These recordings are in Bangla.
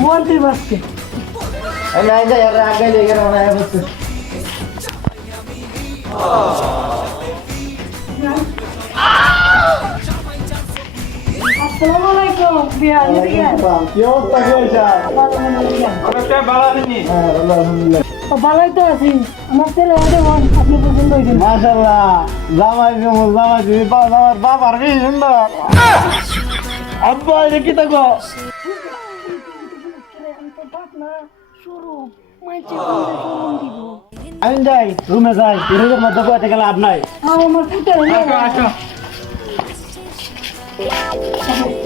বলতে বাসকে আমি আগে আগে লেগে মনে হয় বলছি আসসালামু আলাইকুম বিয়া এদিকে কি অবস্থা কি হয়েছে আলহামদুলিল্লাহ ভালো আছেন হ্যাঁ ভালো আলহামদুলিল্লাহ ভালোই তো আছি আমার ছেলে ওদের মন আপনি পছন্দ হয়েছেন মাশাআল্লাহ জামাই তুমি আমার বাবার বেশি সুন্দর আব্বা এটা কি থাকো আমি যাই রুমে যাই রুমের মধ্যে বসে গেলে লাভ নাই আমার পুত্র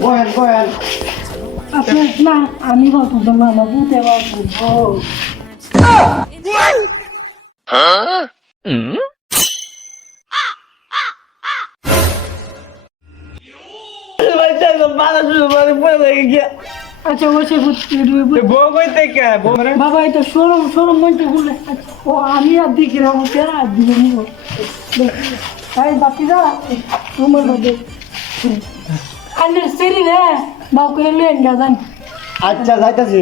বহেন বহেন আপনি না আমি বলতো না আমার পুত্র বলতো আচ্ছা বসে বাবা এটা সরম সরম মনটা ঘুরলে ও আমি আর দেখি আমার পেরা আর দিবে নিব তাই বাকি যা তোমার মধ্যে আন্ডার সেরি রে বাউ করে লেন গাজান আচ্ছা যাইতাছি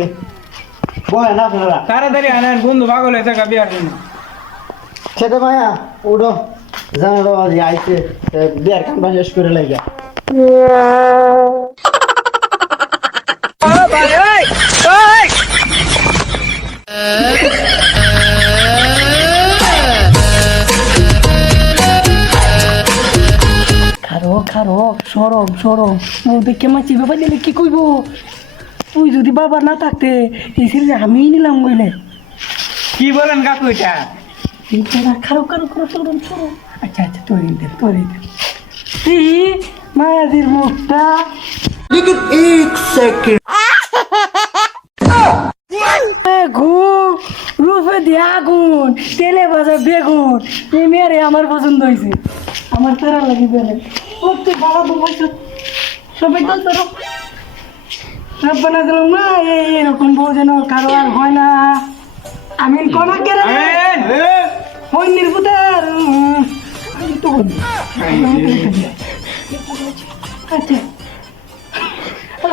বহেন আপনারা তাড়াতাড়ি আনেন বন্ধু পাগল হয়েছে বিয়ার জন্য খেতে মায়া উঠো জানা বাবা যে আইছে বিয়ার কামটা শেষ করে লাগে খারো খারো সরম সরম ও দেখে মাছি বাবা দিলে কি কইব তুই যদি বাবা না থাকতে এই সিরিজে আমি নিলাম বইলে কি বলেন কাকু এটা খারো খারো খারো সরম সরম আচ্ছা আচ্ছা তৈরি দে মায়াদির মুখটা আগুন রূপে দিয়ে আগুন তেলে ভাজা বেগুন এই মেয়েরে আমার পছন্দ হয়েছে আমার তারা লাগে বেড়ে প্রত্যেক ভালো বলছো সবাই তো তোর দিলাম না এরকম বউ যেন কারো আর হয় না আমি কনা কেন হইনির পুতার আমি তো আচ্ছা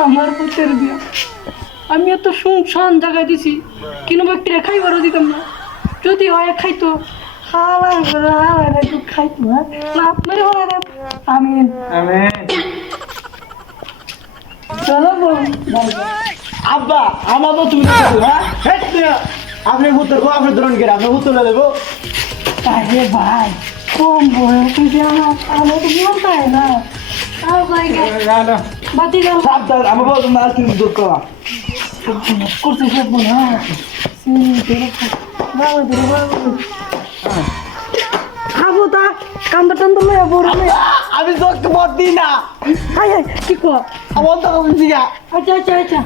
আমার পুতের বিয়া আমি এত শুনশান জায়গায় দিছি কিন্তু ব্যক্তিরা খাইবারও দিতাম না যদি হয় খাইতো খাইতো আপনারই হয় না আমি চলো আব্বা আমার তো তুমি আপনি উত্তর আপনি ধরুন গেলে আপনি উত্তর দেবো আরে ভাই কম বয়স তুই আমার তো মন পায় না বাতি দাও সাবধান আমার বলতো না তুমি দূর করা করতে থাকবো না খাবো তা কান্দা টান্দা লয়া বড় আমি তোকে মত দিই না হাই হাই কি কো আমার তো বলছি না আচ্ছা আচ্ছা আচ্ছা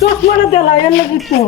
চশমাটা দেলা এর লাগি তো